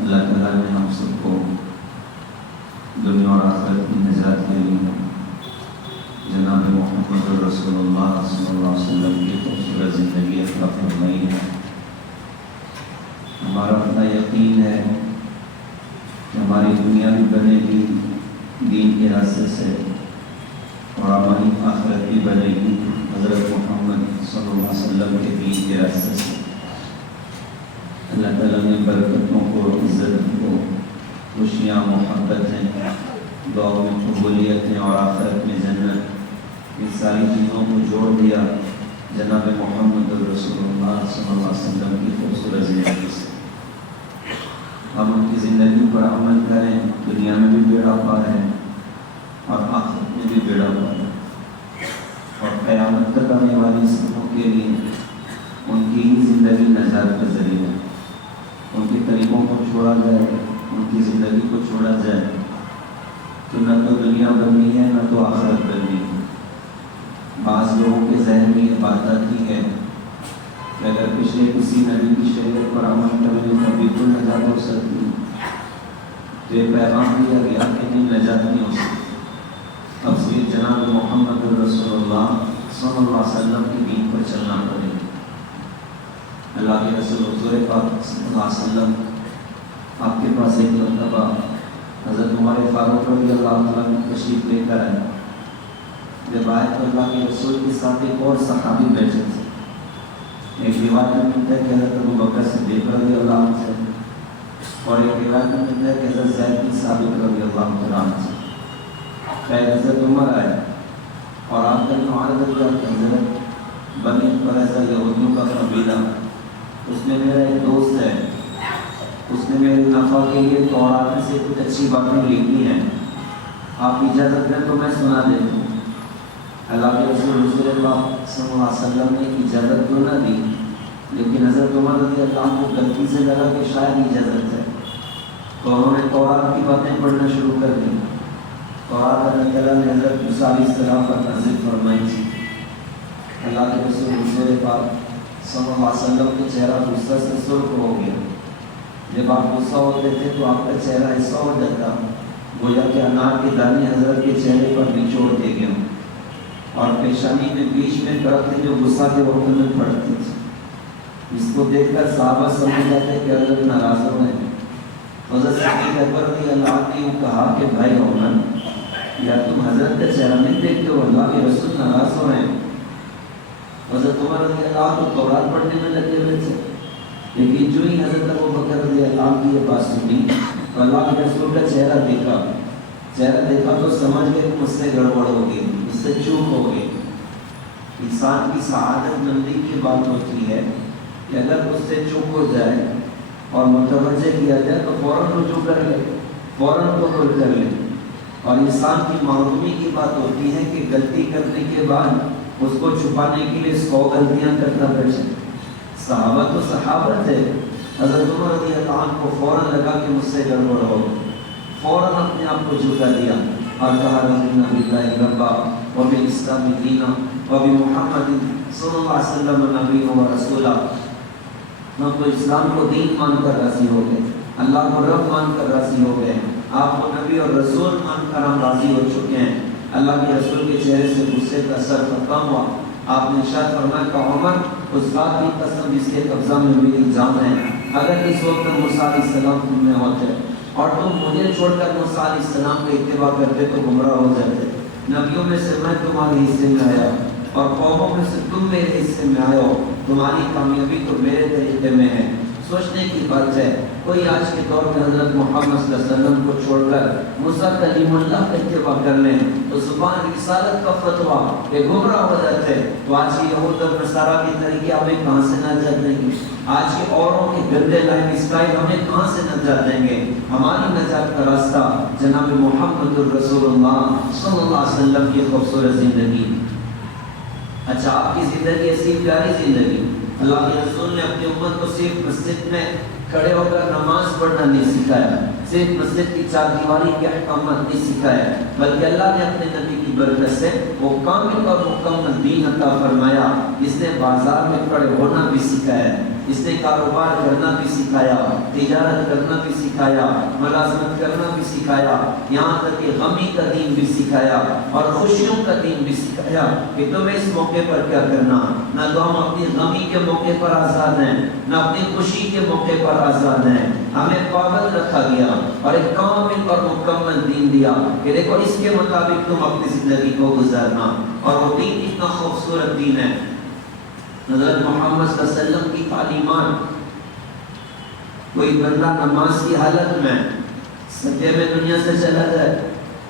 اللہ تعالیٰ نے ہم سب کو دنیا اور آخرت کی نجات کے لیے جناب محمد رسول اللہ صلی اللہ علیہ وسلم کی خوبصورت زندگی عطا فرمائی ہے۔ ہمارا اپنا یقین ہے کہ ہماری دنیا بھی بنے گی دین کے راستے سے اور ہماری آخرت بھی بنے گی حضرت محمد صلی اللہ علیہ وسلم کے دین کے راستے سے۔ اللہ تعالیٰ نے برکتوں کو، عزت کو، خوشیاں، محبتیں، دعا میں قبولیتیں اور آخرت میں جنت، ان ساری چیزوں کو جوڑ دیا جناب محمد رسول اللہ صلی اللہ علیہ وسلم کی خوبصورت زندگی سے۔ ہم ان کی زندگی پر عمل کریں، دنیا میں بھی بیڑا پار ہے اور آخرت میں بھی بیڑا پار ہے، اور قیامت تک آنے والی سبوں کے لیے ان کی ہی زندگی نجات کا ذریعہ ہے۔ ان کے طریقوں کو چھوڑا جائے، ان کی زندگی کو چھوڑا جائے تو نہ تو دنیا بننی ہے نہ تو آخرت بننی ہے۔ بعض لوگوں کے ذہن میں یہ بات آتی ہے کہ اگر پچھلے کسی نبی کی شریعت پر عمل کرنے تو بالکل نجات ہو سکتی ہے، تو یہ پیغام دیا گیا کہ نہیں، نجات نہیں ہو سکتی، اب صرف جناب محمد رسول اللہ صلی اللہ علیہ وسلم کی دین پر چلنا پڑے گا۔ اللہ کے رسول حضور پاک صلی اللہ علیہ وسلم آپ کے پاس ایک مرتبہ حضرت عمر فاروق رضی اللہ عنہ تشریف لے کر آئے۔ جب آئے تو اللہ کے رسول کے ساتھ ایک اور صحابی بیٹھے تھے۔ ایک روایت میں ملتا ہے کہ حضرت ابوبکر صدیق رضی اللہ عنہ سے، اور ایک روایت میں ملتا ہے کہ حضرت زید بن ثابت رضی اللہ عنہ سے۔ خیر حضرت عمر آئے اور آپ کا معارضہ کیا کہ حضرت بنی قریظہ یہودیوں کا قبیلہ، اس میں میرا ایک دوست ہے، اس نے میرے نفع کے لیے تورات میں سے کچھ اچھی باتیں لکھی ہیں، آپ اجازت دیں تو میں سنا دیتا ہوں۔ اللہ کے رسول حضور پاک صلی اللہ علیہ وسلم نے اجازت تو نہ دی، لیکن حضرت عمر رضی اللہ عنہ کو غلطی سے لگا کہ شاید اجازت ہے، تو انہوں نے تورات کی باتیں پڑھنا شروع کر دی۔ تورات اللہ تعالیٰ نے حضرت موسیٰ علیہ السلام پر نازل فرمائی تھی۔ اللہ کے رسول حضور پاک صلی اللہ علیہ وسلم کا چہرہ غصہ سے سرخ ہو گیا۔ جب آپ غصہ ہوتے تھے تو آپ کا چہرہ ایسا ہو جاتا گویا کہ انار کے دانے حضرت کے چہرے پر نچوڑ دے گئے ہوں، اور پیشانی میں بیچ میں درخت جو غصہ کے وقت میں پڑتی تھی۔ اس کو دیکھ کر صحابہ سمجھ جاتے کہ حضرت ناراض ہو گئے۔ حضرت صدیق اکبر رضی اللہ عنہ نے یوں کہا کہ بھائی عمر، یا تم حضرت کا چہرہ نہیں دیکھتے ہو، اللہ کے رسول ناراض ہو رہے ہیں۔ حضرت عمر رضی اللہ عنہ تو تورات پڑھنے میں لگے ہوئے تھے، لیکن جو ہی حضرت ابوبکر رضی اللہ عنہ کی یہ بات سنی تو اللہ کے رسول کا چہرہ دیکھا تو سمجھ گئے کہ مجھ سے گڑبڑ ہو گئی، مجھ سے چوک ہو گئی۔ انسان کی سعادت مندی کی بات ہوتی ہے کہ اگر اس سے چوک ہو جائے اور متوجہ کیا جائے تو فوراً رجوع کر لے، فوراً قبول کر لے، اور انسان کی معصومی کی بات ہوتی ہے کہ غلطی کرنے کے بعد اس کو چھپانے کے لیے 100 غلطیاں کرتا بیٹھے۔ صحابہ تو صحابہ تھے، حضرت عمر رضی اللہ عنہ کو فوراً لگا کہ مجھ سے گڑبڑ ہو، فوراً اپنے آپ کو جھکا دیا اور کہا رضینا باللہ ربا وبالاسلام دینا وبمحمد صلی اللہ علیہ وسلم نبی و رسولا۔ ہم تو اسلام کو دین مان کر راضی ہو گئے، اللہ کو رب مان کر راضی ہو گئے، آپ کو نبی اور رسول مان کر ہم راضی ہو چکے ہیں۔ اللہ کے رسول کے چہرے سے غصے کا اثر ختم ہوا۔ آپ نے ارشاد فرمایا کہ عمر، اس ذات کی قسم جس کے قبضہ میں میری جان ہے، اگر اس وقت موسیٰ علیہ السلام تم میں ہوتے اور تم مجھے چھوڑ کر موسیٰ علیہ السلام کا اتباع کرتے تو گمراہ ہو جاتے۔ نبیوں میں سے میں تمہارے حصے میں آیا اور قوموں میں سے تم میرے حصے میں آئے ہو، تمہاری کامیابی تو میرے طریقے میں ہے۔ سوچنے کی بات ہے، کوئی آج کے دور میں حضرت محمد صلی اللہ علیہ وسلم کو چھوڑ کر موسیٰ کلیم اللہ کا اتباع کر لیں تو زبان رسالت کا فتویٰ کہ گمراہ ہو جاتے ہیں. تو آج کی یہود اور نصارہ کی طریقے ہمیں کہاں سے نجات دیں گے؟ آج کے اوروں کے گندے لائف اسٹائل ہمیں کہاں سے نجات دیں گے؟ ہماری نجات کا راستہ جناب محمد الرسول اللہ صلی اللہ علیہ وسلم کی خوبصورت زندگی. اچھا، آپ کی زندگی ایسی پیاری زندگی. اللہ کے رسول نے اپنی امت کو صرف مسجد میں کھڑے ہو کر نماز پڑھنا نہیں سکھایا، صرف مسجد کی چار دیواری کے احکامات نہیں سکھایا، بلکہ اللہ نے اپنے نبی کی برکت سے وہ کامل اور مکمل دین عطا فرمایا. اس نے بازار میں کھڑے ہونا بھی سکھایا، اس نے کاروبار کرنا بھی سکھایا، تجارت کرنا بھی سکھایا، ملازمت کرنا بھی سکھایا، یہاں تک کہ غمی کا دین بھی سکھایا اور خوشیوں کا دین بھی سکھایا کہ تمہیں اس موقع پر کیا کرنا. نہ تو ہم اپنی غمی کے موقع پر آزاد ہیں، نہ اپنی خوشی کے موقع پر آزاد ہیں. ہمیں پابند رکھا گیا اور ایک کامل اور مکمل دین دیا کہ دیکھو اس کے مطابق تم اپنی زندگی کو گزارنا. اور وہ دین اتنا خوبصورت دین ہے. حضرت محمد صلی اللہ علیہ وسلم کی تعلیمات، کوئی بندہ نماز کی حالت میں سجدے میں دنیا سے چلا جائے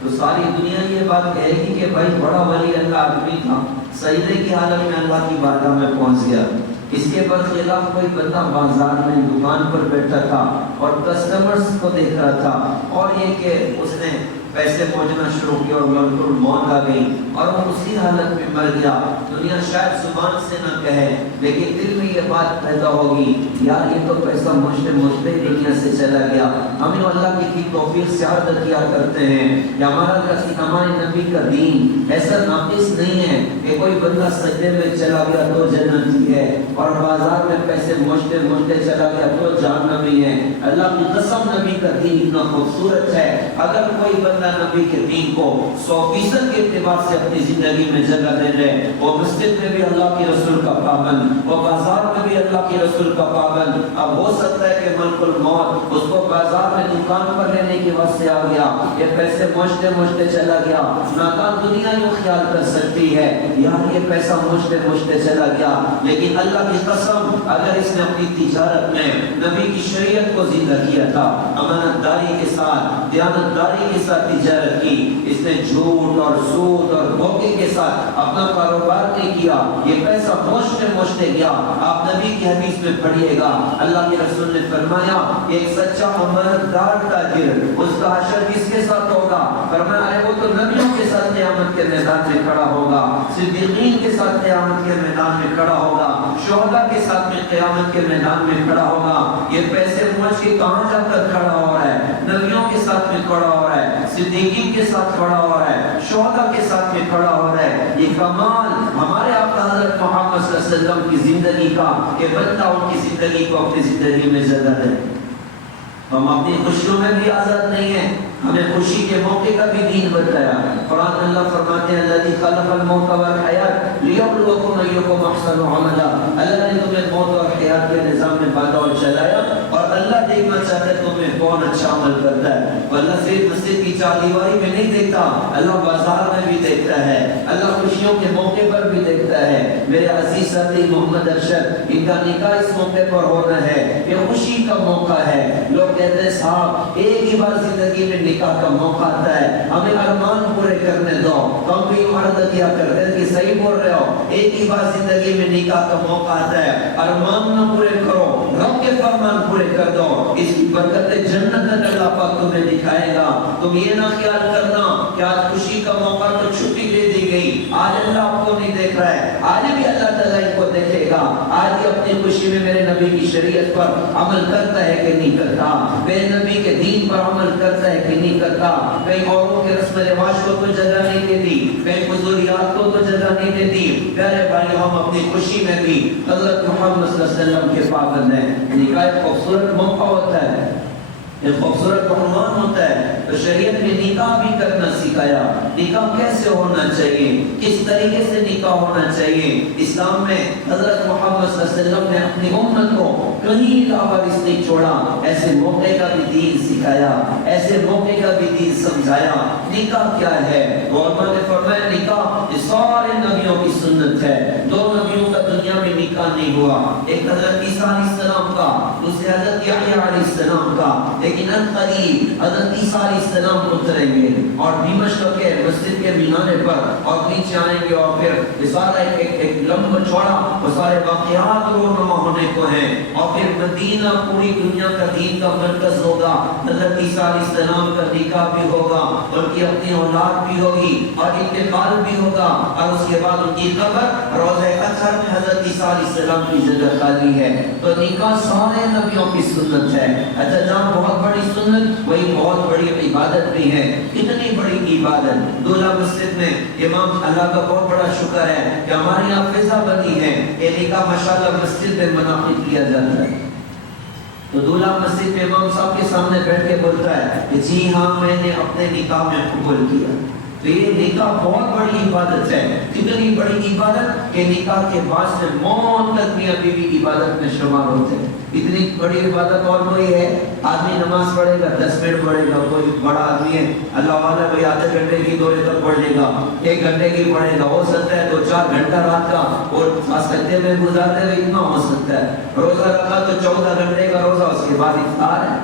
تو ساری دنیا یہ بات کہے گی کہ بھائی بڑا ولی اللہ آدمی تھا، سجدے کی حالت میں اللہ کی بارگاہ میں پہنچ گیا. اس کے برخلاف کوئی بندہ بازار میں دکان پر بیٹھا تھا اور کسٹمرز کو دیکھ رہا تھا اور یہ کہ اس نے پیسے پہنچنا شروع کیا اور ملک الموت آ گئی اور وہ اسی حالت میں مر گیا. دنیا شاید زبان سے نہ کہے لیکن دل میں یہ بات پیدا ہوگی، یار یہ تو پیسہ مجھتے مجھتے دنیا سے چلا گیا. ہمیں اللہ کی توفیق سے عرض کیا کرتے ہیں کہ ہمارے نبی کا دین ایسا ناقص نہیں ہے کہ کوئی بندہ سجدے میں چلا گیا تو جنتی ہے اور بازار میں پیسے مجھتے مجھتے چلا گیا تو جہنمی ہے. اللہ کی قسم نبی کا دین اتنا خوبصورت ہے. اگر کوئی بندہ نبی کے دین کو 100% کے اعتبار سے اپنی زندگی میں جگہ دے لے، وہ مسجد میں بھی اللہ کے رسول کا پابند، وہ بازار میں بھی اللہ کے رسول کا پابند. اب ہو سکتا ہے کہ ملک الموت اس کو بازار میں دکان پر لینے کی واسطے آ گیا، یہ پیسے مجھتے مجھتے چلا گیا. ناکام دنیا یوں خیال کر سکتی ہے یار یہ پیسہ مجھتے مجھتے چلا گیا، لیکن اللہ کی قسم اگر اس نے اپنی تجارت میں نبی کی شریعت کو زندہ کیا تھا، امانت داری کے ساتھ، دیانت داری کے ساتھ تجارت کی، اس نے جھوٹ اور سود اور دھوکے کے ساتھ اپنا کاروبار نہیں کیا، یہ پیسہ مجھتے مجھتے گیا. آپ نبی کی حدیث میں پڑھیے گا، اللہ کے رسول نے فرمایا ایک سچا امانت دار تاجر اس کا حشر کس کے ساتھ ہوگا؟ فرمایا ارے وہ تو نبیوں کے ساتھ قیامت کے میدان میں کھڑا ہوگا، صدیقین کے ساتھ قیامت کے میدان میں کھڑا ہوگا، شہداء کے ساتھ میں قیامت کے میدان میں کھڑا ہوگا. یہ پیسے مجھ کے کہاں جا کر کھڑا ہو رہا ہے؟ نبیوں کے ساتھ میں کھڑا ہو رہا ہے، صدیقین کے ساتھ کھڑا ہو رہا ہے، شہداء کے ساتھ میں کھڑا ہو رہا ہے. یہ کمال ہمارے آقا حضرت محمد صلی اللہ علیہ وسلم کی زندگی کا کہ بندہ ان کی زندگی کو اپنی زندگی میں جگہ دے. ہم اپنی خوشیوں میں بھی آزاد نہیں ہیں، ہمیں خوشی کے موقع کا بھی دین بتایا. قرآن اللہ فرماتے ہیں الذی خلق الموت والحیات لیبلوکم ایکم احسن عملا. اللہ نے تمہیں موت اور حیات کے نظام میں باندھا اور چلایا اور اللہ دیکھنا چاہتا ہے تمہیں کون اچھا عمل کرتا ہے. اللہ صرف مسجد کی چار دیواری میں نہیں دیکھتا، اللہ بازار میں بھی دیکھتا ہے، اللہ خوشیوں کے موقع پر بھی دیکھتا ہے. میرے عزیز ساتھی محمد ارشد، ان کا نکاح اس موقع پر ہونا ہے، یہ خوشی کا موقع ہے. لوگ کہتے ہیں صاحب ایک ہی بار زندگی میں نکاح کا موقع آتا ہے، ہمیں ارمان پورے کرنے دو. ہم بھی عرض کیا کرتے ہیں کہ صحیح بول رہے ہو، ایک ہی بار زندگی میں نکاح کا موقع آتا ہے، ارمان نہ پورے کرو، رب کے فرمان پورے کر دو. اس کی برکت جنت اللہ پاک تمہیں دکھائے گا. تم یہ نہ خیال کرنا کہ آج خوشی کا موقع تو چھٹی دے دی گئی، آج اللہ آپ کو نہیں دیکھ رہا ہے، آج بھی اللہ تعالیٰ ان کو دیکھے گا. آج یہ اپنی خوشی میں میرے نبی کی شریعت پر عمل کرتا ہے کہ نہیں کرتا، میرے نبی کے دین پر عمل کرتا ہے کہ نہیں کرتا. کہیں اوروں کے رسم رواج کو تو جگہ نہیں دیتی، کہیں فضولیات کو تو جگہ نہیں دیتی. پیارے بھائی ہم اپنی خوشی میں بھی حضرت محمد صلی اللہ علیہ وسلم کے پابند ہیں. نکاح ایک خوبصورت موقع ہوتا ہے، ایک خوبصورت عنوان ہوتا ہے. تو شریعت نے نکاح بھی کرنا سکھایا، نکاح کیسے ہونا چاہیے، کس طریقے سے نکاح ہونا چاہیے. اسلام میں حضرت محمد صلی اللہ علیہ وسلم نے اپنی امت کو کہیں لاواریس نہیں چھوڑا، ایسے موقع کا بھی دین سکھایا، ایسے موقع کا بھی دین سمجھایا. نکاح کیا ہے؟ علماء نے فرمایا نکاح یہ سارے نبیوں کی سنت ہے. دو نبیوں کا دنیا میں نکاح نہیں ہوا، ایک حضرت عیسیٰ علیہ السلام کا، دوسرے حضرت یحییٰ علیہ السلام کا، لیکن عنقریب حضرت عیسیٰ علیہ السلام اتریں گے اور دمشق کے مسجد کے مینارے پر اور نیچے آئیں گے، اور پھر سارا ایک لمبا چوڑا وہ سارے واقعات رونما ہونے کو ہیں، اور پھر مدینہ پوری دنیا کا دین کا مرکز ہوگا، حضرت عیسیٰ علیہ السلام کا نکاح بھی ہوگا، ان کی اپنی اولاد بھی ہوگی اور انتقال بھی ہوگا، اور اس کے بعد ان کی قبر روضہ اطہر میں حضرت عیسیٰ علیہ السلام کی جگہ خالی ہے۔ تو نکاح سارے نبیوں کی سنت ہے۔ اچھا جہاں بہت بڑی سنت وہی بہت بڑی عبادت بھی ہے۔ اتنی بڑی عبادت دولہ مسجد میں امام، اللہ کا بہت بڑا شکر ہے کہ ہمارے یہاں فضا بنی ہے، یہ نکاح ماشاءاللہ مسجد میں منعقد کیا جاتا ہے۔ تو دولہ مسجد میں امام صاحب کے سامنے بیٹھ کے بولتا ہے کہ جی ہاں میں نے اپنے نکاح میں قبول کیا۔ تو یہ نکاح بہت بڑی عبادت ہے، اتنی بڑی عبادت کہ نکاح کے بعد سے موت تک میاں بیوی عبادت میں شمار ہوتے ہیں۔ اتنی بڑی عبادت اور کوئی ہے؟ آدمی نماز پڑھے گا 10 منٹ پڑھے گا، کوئی بڑا آدمی ہے اللہ والا بھائی آدھے گھنٹے کی 2 تک پڑھ لے گا، 1 گھنٹے کی پڑھے گا، ہو سکتا ہے 2-4 گھنٹہ رات کا اور سجدے میں گزارتے ہوئے اتنا ہو سکتا ہے۔ روزہ رکھا تو 14 گھنٹے کا روزہ، اس کے بعد افطار ہے۔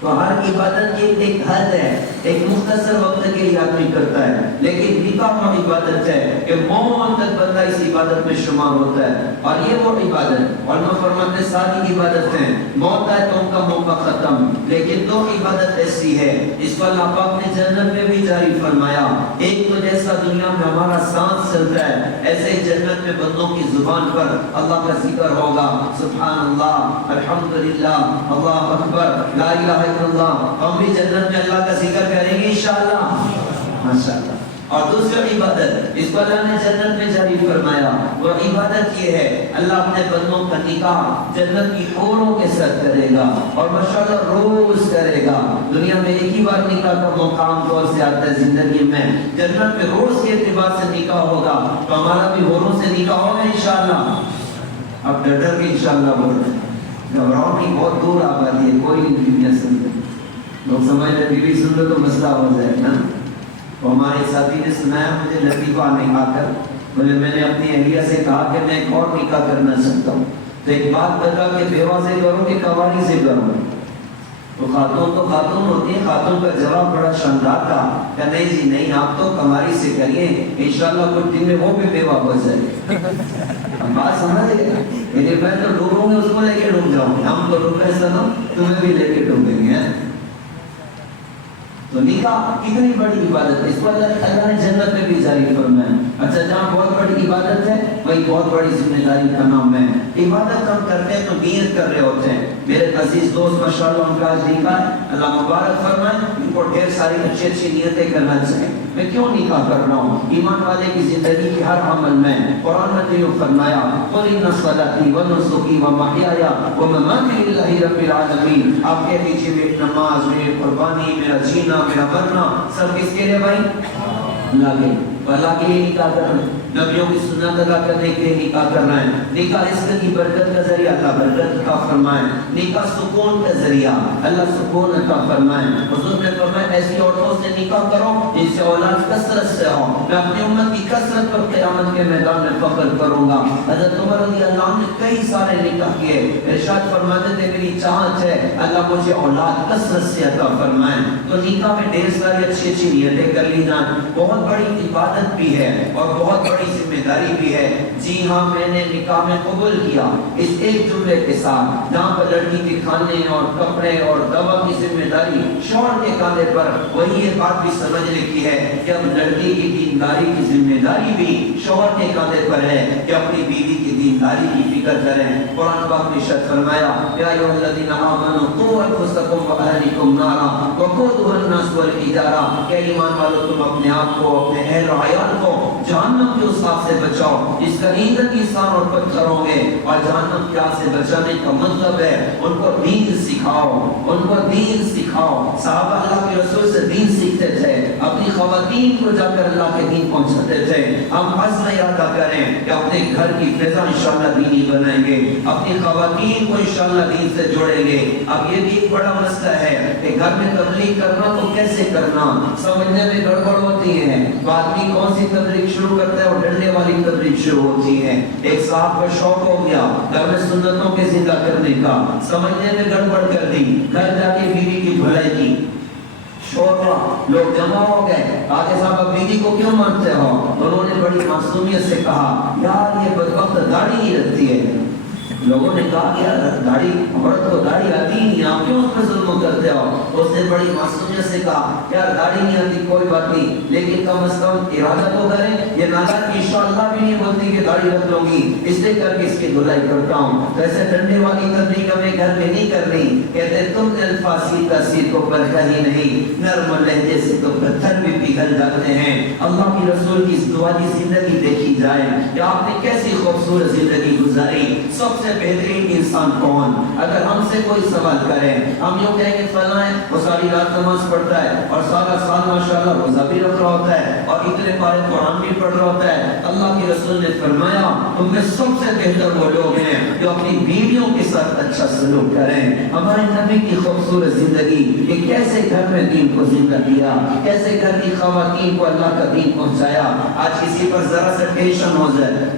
تو ہر عبادت کی ایک حد ہے، ایک مختصر وقت کے لیے آدمی کرتا ہے، لیکن نکاح وہ عبادت ہے کہ موت تک بندہ اس عبادت میں شمار ہوتا ہے۔ اور یہ وہ عبادت، علماء فرماتے ہیں ساری عبادتیں موت آئے تو ان کا موقع ختم، لیکن 2 عبادت ایسی ہے اس کو اللہ پاک نے جنت میں بھی جاری فرمایا۔ ایک تو جیسا دنیا میں ہمارا سانس چلتا ہے ایسے ہی جنت میں بندوں کی زبان پر اللہ کا ذکر ہوگا، سبحان اللہ، الحمدللہ، اللہ اکبر، لا الہ الا اللہ۔ ہم بھی جنت میں اللہ کا ذکر کریں گے انشاءاللہ، ماشاءاللہ۔ اور دوسری عبادت اس کو اللہ نے جنت میں جاری فرمایا، وہ عبادت یہ ہے اللہ اپنے بندوں کا نکاح جنت کی حوروں کے ساتھ کرے گا، اور ماشاءاللہ روز کرے گا۔ دنیا میں ایک ہی بار نکاح کا موقع عام طور سے آتا ہے زندگی میں، جنت میں روز کے اعتبار سے نکاح ہوگا، تو ہمارا بھی حوروں سے نکاح ہوگا انشاءاللہ۔ اب ڈر کے انشاءاللہ بول رہے ہیں، گھبراؤ نہیں، بہت دور آبادی ہے، کوئی نہیں سنتے، لوگ سمجھتے بیوی سن لو تو مسئلہ ہو جائے نا۔ تو ہمارے ساتھی نے سنایا مجھے لطیفہ نہیں آ کر، بولے میں نے اپنی اہلیہ سے کہا کہ میں ایک اور نکاح کرنا چاہتا ہوں، تو ایک بات بتا کہ بیوہ سے کروں کہ کنواری سے کروں؟ تو خاتون ہوتی ہے، خاتون کا جواب بڑا شاندار تھا کہ نہیں جی نہیں، آپ تو کنواری سے کریے، انشاءاللہ کچھ دن میں وہ بھی بیوہ ہو جائے۔ بات سمجھ گئے؟ یعنی میں تو ڈوبوں گے اس کو لے کے ڈوب جاؤں گے، ہم تو ڈوبے سنو تمہیں بھی لے کے ڈوبیں گے۔ تو نکاح کتنی بڑی عبادت ہے، اس کو اللہ نے جنت میں بھی جاری فرمایا۔ اچھا جہاں بہت بڑی عبادت ہے وہی بہت بڑی ذمہ داری کا نام ہے۔ عبادت ہم کرتے ہیں تو نیت کر رہے ہوتے ہیں۔ میرے عزیز دوست ماشاءاللہ ان کا آج نکاح ہے، اللہ مبارک فرمائے، ان کو ڈھیر ساری اچھی اچھی نیتیں کرنا چاہیے۔ میں کیوں نکاح کر رہا ہوں؟ ایمان والے کی زندگی کے ہر عمل میں قرآن نے یوں فرمایا قل ان صلاتی ونسکی ومحیای ومماتی للہ رب العالمین۔ آپ کے پیچھے میری نماز، میری قربانی، میرا جینا، میرا مرنا سب کس کے لیے بھائی؟ اللہ کے، اللہ کے لیے نکاح کر رہے ہیں، نبیوں کی سنت ادا کرنے کے لیے نکاح کر رہے ہیں۔ نکاح رزق کی برکت کا ذریعہ، اللہ برکت عطا فرمائے۔ نکاح سکون کا ذریعہ، اللہ سکون عطا فرمائے۔ حضور نے فرمایا ایسی عورتوں سے نکاح کرو جن سے اولاد کثرت سے ہو، میں اپنی امت کی کثرت پر قیامت کے میدان میں فخر کروں گا۔ حضرت عمر رضی اللہ عنہ نے کئی سارے نکاح کیے، ارشاد فرماتے تھے میری چاہت ہے اللہ مجھے اولاد کثرت سے عطا فرمائے۔ تو نکاح میں ڈھیر ساری اچھی اچھی نیتیں کر لی جائیں، بہت بڑی عبادت بھی ہے اور بہت بڑی ذمہ داری بھی ہے۔ جی ہاں میں نے نکاح میں قبول کیا، اس ایک جملے کے ساتھ جہاں پر لڑکی کے کھانے اور کپڑے اور دوا کی ذمہ داری شوہر کے کاندھے پر، وہی یہ بات بھی سمجھ لکھی ہے کہ اب لڑکی کی دینداری کی ذمہ داری بھی شوہر کے کاندھے پر ہے کہ اپنی بیوی کی دینداری کی فکر کریں۔ قرآن پاک نے ارشاد فرمایا یا ایھا الذین آمنوا قوا انفسکم واہلیکم نارا وقودھا الناس والحجارہ، کہ ایمان والو تم اپنے آپ کو، اپنے اہل و عیال کو جہنم کے اس آگ سے بچاؤ جس کا ایندھن انسان اور پتھر ہوں گے۔ اور جہنم کی آگ سے بچانے کا مطلب ہے ان کو دین سکھاؤ، ان کو دین سکھاؤ۔ صحابہ اللہ کے رسول سے دین سیکھتے تھے، اپنی خواتین کو جا کر اللہ کے دین پہنچاتے تھے. ہم عزم ارادہ کریں کہ اپنے گھر کی فضا انشاءاللہ دینی بنائیں گے, اپنی خواتین کو انشاءاللہ دین سے جوڑیں گے. اب یہ بھی ایک بڑا مسئلہ ہے کہ گھر میں تبلیغ کرنا تو کیسے کرنا, سمجھنے میں گڑبڑ ہوتی ہے. تو آدمی کون سی تبلیغ شروع کرتا ہے, اور ڈنڈے والی تبلیغ شروع ہوتی ہے. ایک صاحب کا شوق ہو گیا گھر میں سنتوں کے زندہ کرنے کا, سمجھنے میں گڑبڑ کر دی, گھر جا کے بیوی کی دھلائی کی, شور ہوا, لوگ جمع ہو گئے, آگے صاحب اب بیوی کو کیوں مانتے ہو؟ انہوں نے بڑی معصومیت سے کہا یار یہ بدبخت داڑھی نہیں رکھتی ہے. لوگوں نے کہا یار داڑھی, عورت کو داڑھی آتی نہیں, آپ کیوں اس پر ظلم کرتے ہو؟ اس نے بڑی معصومیت سے کہا یار داڑھی نہیں آتی کوئی بات نہیں, لیکن کم از کم ارادہ تو کریں. یہ ناظر کی انشاءاللہ بھی نہیں بولتی کہ داڑھی رکھ لوں گی, اس لیے کر کے اس کی دھلائی کرتا ہوں. ویسے ڈنڈے والی تبلیغ ہمیں گھر میں نہیں کرنی. کہتے تم نے الفاظی تاثیر کو پرکھا ہی نہیں, نرم لہجے سے تو پتھر بھی پگھل جاتے ہیں. اللہ کی رسول کی اس دعائی زندگی دیکھی جائے کہ آپ نے کیسی خوبصورت زندگی گزاری. سب سے بہترین انسان کون؟ اگر ہم سے کوئی سوال کرے ہم یوں کہیں گے فلاں ہے, وہ ساری رات نماز پڑھتا ہے اور سارا سال ماشاءاللہ روزہ بھی رکھ رہا ہوتا ہے اور اتنے پارے قرآن بھی پڑھ رہا ہوتا ہے. اللہ کے رسول نے فرمایا تم میں سب سے بہتر وہ لوگ ہیں جو اپنی بیویوں کے ساتھ اچھا سلوک کریں. ہمارے نبی کی خوبصورت زندگی کہ کیسے گھر میں دین کو زندہ کیا, کیسے گھر کی خواتین کو اللہ کا دین پہنچایا. آج کسی پر ذرا سا ٹینشن ہو جائے,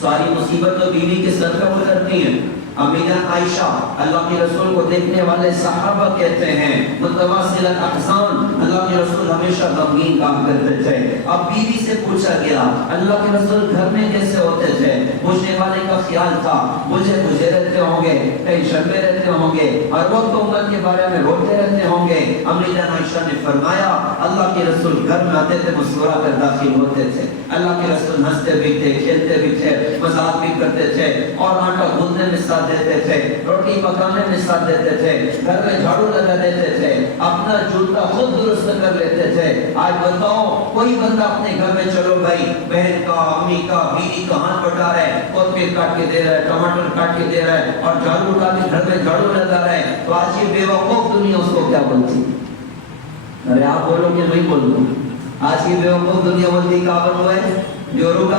ساری مصیبت تو بیوی کے سر پر اترتی ہیں. امینا عائشہ اللہ کے رسول کو دیکھنے والے صحابہ کہتے ہیں متواصل الاحزان, اللہ کے رسول ہمیشہ غمگین کام کرتے تھے. اب بیوی سے پوچھا گیا اللہ کے رسول گھر میں کیسے ہوتے تھے؟ پوچھنے والے کا خیال تھا مجھے رہتے ہوں گے, ٹینشن میں رہتے ہوں گے, ہر وقت امت کے بارے میں روتے رہتے ہوں گے. امینا عائشہ نے فرمایا اللہ کے رسول گھر میں آتے تھے مسکرا کر داخل ہوتے تھے. اللہ کے رسول ہنستے بھی تھے, کھیلتے بھی تھے, مذاق بھی کرتے تھے, اور آٹا گوندنے میں ساتھ دیتے تھے, روٹی پکانے میں ساتھ دیتے تھے, گھر میں جھاڑو لگا دیتے تھے, اپنا جوتا خود درست کر لیتے تھے. آج بتاؤ کوئی بندہ اپنے گھر میں چلو بھائی بہن کا, امی کا, بیوی کا ہاتھ بٹا رہا ہے, کوتمیر کاٹ کے دے رہا ہے, ٹماٹر کاٹ کے دے رہا ہے, اور جھاڑو اٹھا کے گھر میں جھاڑو لگا رہا ہے, تو آج یہ بیوقوف دنیا اس کو کیا بولتی؟ ارے آپ بولو کہ نہیں بولو. آج کی بیوقوف دنیا بولتی کیا بن ہوا ہے؟ جوروں کا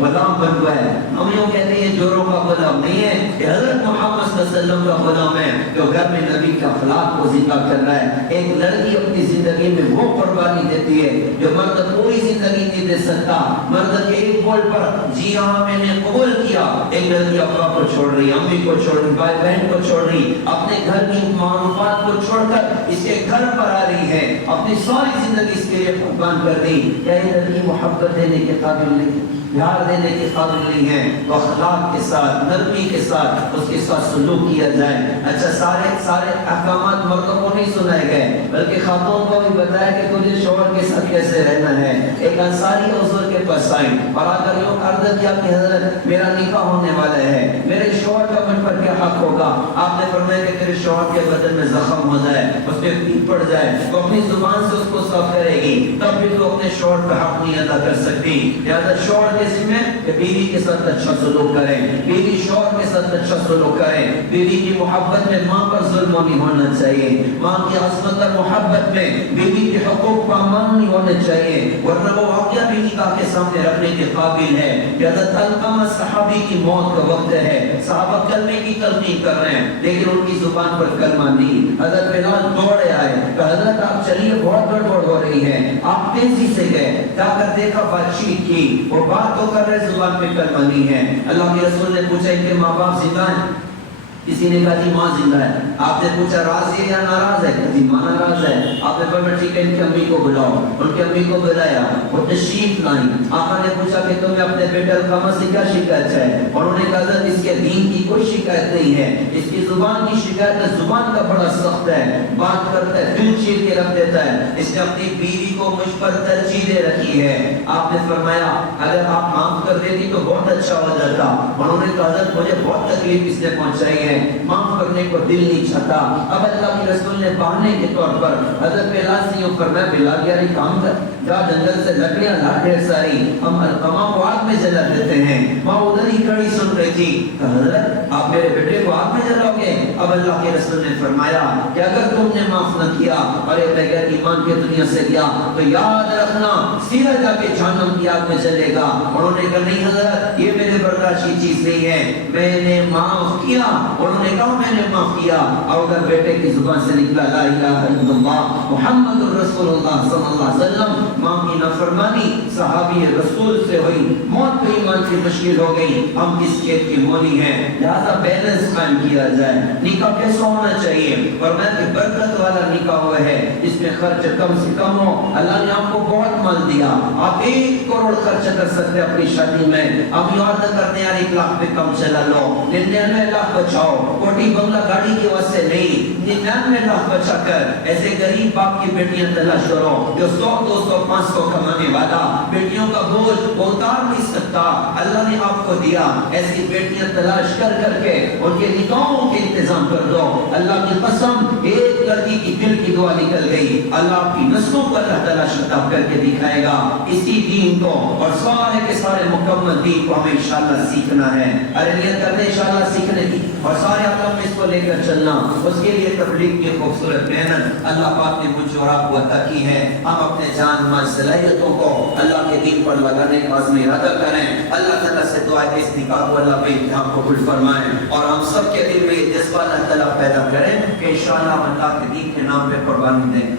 غلام بن گیا ہے. ہم یوں کہتے ہیں جوروں کا غلام نہیں ہے, کہ حضرت محمد صلی اللہ علیہ وسلم کا غلام ہے جو گھر میں نبی کے اخلاق کو زندہ کر رہا ہے. ایک لڑکی اپنی زندگی میں وہ قربانی دیتی ہے جو مرد پوری زندگی نہیں دے سکتا. مرد کے ایک بول پر جی ہاں میں نے قبول کیا, ایک لڑکی ابا کو چھوڑ رہی, امی کو چھوڑ رہی, بھائی بہن کو چھوڑ رہی, اپنے گھر کی معلومات کو چھوڑ کر اس کے گھر پر آ رہی ہے, اپنی ساری زندگی اس کے لیے قربان کر دی. کیا یہ لڑکی محبت دینے کے قابل نہیں, پیار دینے کے قابل نہیں ہے؟ تو اخلاق کے ساتھ, نرمی کے ساتھ اس کے ساتھ سلوک کیا جائے. اچھا سارے احکامات مردوں کو نہیں سنائے گئے بلکہ خاتون کو بھی بتایا کہ تجھے شوہر کے ساتھ کیسے رہنا ہے. ایک انصاری حضور کے پاس آئے اور آ کر یوں عرض کیا کہ حضرت میرا نکاح ہونے والا ہے, میرے شوہر کا مجھ پر کیا حق ہوگا؟ آپ نے فرمایا کہ تیرے شوہر کے بدن میں زخم ہو جائے, اس پہ پیپ پڑ جائے, تو اپنی زبان سے اس کو صاف کرے گی, تب بھی تو اپنے شوہر کا حق نہیں ادا کر سکتی. لہذا شوہر کے ذمہ کہ بیوی کے ساتھ اچھا سلوک کریں, بیوی شوہر کے ساتھ اچھا سلوک کریں. بیوی کی محبت میں ماں پر ظلم نہیں ہونا چاہیے, ماں کی عصمت اور محبت میں بیوی کے حقوق پامال نہیں ہونے چاہیے, ورنہ وہ واقعہ بھی نکاح کے سامنے رکھنے کے قابل ہے. حضرت علقمہ صحابی کی موت کا وقت ہے, صحابہ کلمے کی تلقین کر رہے ہیں لیکن ان کی زبان پر کلمہ نہیں. حضرت بلال دوڑے آئے کہ حضرت آپ چلیے بہت گڑبڑ ہو رہی ہے. آپ تیزی سے گئے, جا کر دیکھا بات چیت کی, وہ بات تو کر رہے زبان پہ کلمہ نہیں ہے. اللہ کے رسول نے پوچھا ان کے ماں باپ زندہ ہیں؟ کسی نے کہا جی ماں زندہ ہے. آپ نے پوچھا راضی ہے یا ناراض ہے؟ جی ماں ناراض ہے. آپ نے فرمایا ٹھیک ہے ان کی امی کو بلاؤ. ان کی امی کو بلایا, وہ تشریف لائیں. آقا نے پوچھا کہ تمہیں اپنے بیٹے علقمہ سے کیا شکایت ہے؟ انہوں نے کہا حضرت اس کے دین کی کوئی شکایت نہیں ہے, اس کی زبان کی شکایت ہے, زبان کا بڑا سخت ہے, بات کرتا ہے دل چیر کے رکھ دیتا ہے, اس نے اپنی بیوی کو مجھ پر ترجیح دے رکھی ہے. آپ نے فرمایا اگر آپ معاف کر دیتی تو بہت اچھا ہو جاتا. انہوں نے کہا حضرت مجھے بہت تکلیف اس نے پہنچائی ہے, معاف کرنے کو دل نہیں چاہتا. اب اللہ کے رسول نے بہانے کے طور پر حضرت بلال سے یوں فرمایا بلال یار ایک کام کر, جا جنگل سے لکڑیاں لا ڈھیر ساری، ہم القمہ کو آگ میں جلا دیتے ہیں۔ ماں ادھر ہی کھڑی سن رہی تھی، کہ حضرت آپ میرے بیٹے کو آگ میں جلاؤ گے؟ اب اللہ کے رسول نے فرمایا کہ اگر تم نے معاف نہ کیا اور یہ بغیر ایمان کے دنیا سے گیا تو یاد رکھنا سیدھا جا کے جہنم کی آگ میں جلے گا۔ انہوں نے کہا نہیں حضرت یہ میرے برداشت کی چیز نہیں ہے، میں نے معاف کیا۔ انہوں نے کہا میں نے معاف کیا، اور اگر بیٹے کی زبان سے نکلا لا الہ الا اللہ محمد رسول اللہ صلی اللہ علیہ وسلم، ماں کی نافرمانی صحابی رسول سے ہوئی، موت پہ ایمان کی مشکل ہو گئی، ہم کس کھیت کی مولی ہیں؟ لہذا بیلنس قائم کیا جائے۔ نکاح کیسا ہونا چاہیے؟ فرمایا کہ برکت والا نکاح ہوا ہے اس میں خرچ کم سے کم ہو۔ اللہ نے آپ کو بہت مال دیا، آپ 1 کروڑ خرچ کر سکتے اپنی شادی میں، آپ یاد نہ کرتے یار 1 لاکھ پہ کم چلا لو، 99 لاکھ بچاؤ، کوٹی بنگلہ گاڑی کی وجہ سے نہیں، 99 لاکھ بچا کر ایسے غریب باپ کی بیٹیاں تلاش کرو جو 100 200 500 کمانے والا بیٹیوں کا بوجھ وہ اتار نہیں سکتا، اللہ نے آپ کو دیا، ایسی بیٹیاں تلاش کر کر کے ان کے نکاحوں کے انتظام کر دو۔ اللہ کی قسم ایک لڑکی کی دل کی دعا نکل گئی، اللہ آپ کی نسلوں کو اللہ تعالیٰ شتاب کر کے دکھائے گا۔ اسی دین کو اور سارے کے سارے مکمل دین کو ہمیں انشاءاللہ سیکھنا ہے، ارے نیت کرتے انشاءاللہ سیکھنے کی اور سارے عالم میں اس کو لے کر چلنا، اس کے لیے تبلیغ کی خوبصورت محنت اللہ پاک نے مجھ اور آپ کو عطا کی ہے۔ ہم اپنے جان مال صلاحیتوں کو اللہ کے دین پر لگانے کا عزم ارادہ کریں۔ اللہ تعالیٰ سے دعا ہے اس نکاح کو اللہ پہ امتحان کو قبول فرمائیں اور ہم سب کے دل میں یہ جذبہ اللہ تعالیٰ پیدا کریں کہ انشاءاللہ ہم اللہ کے دین کے نام پہ قربانی دیں۔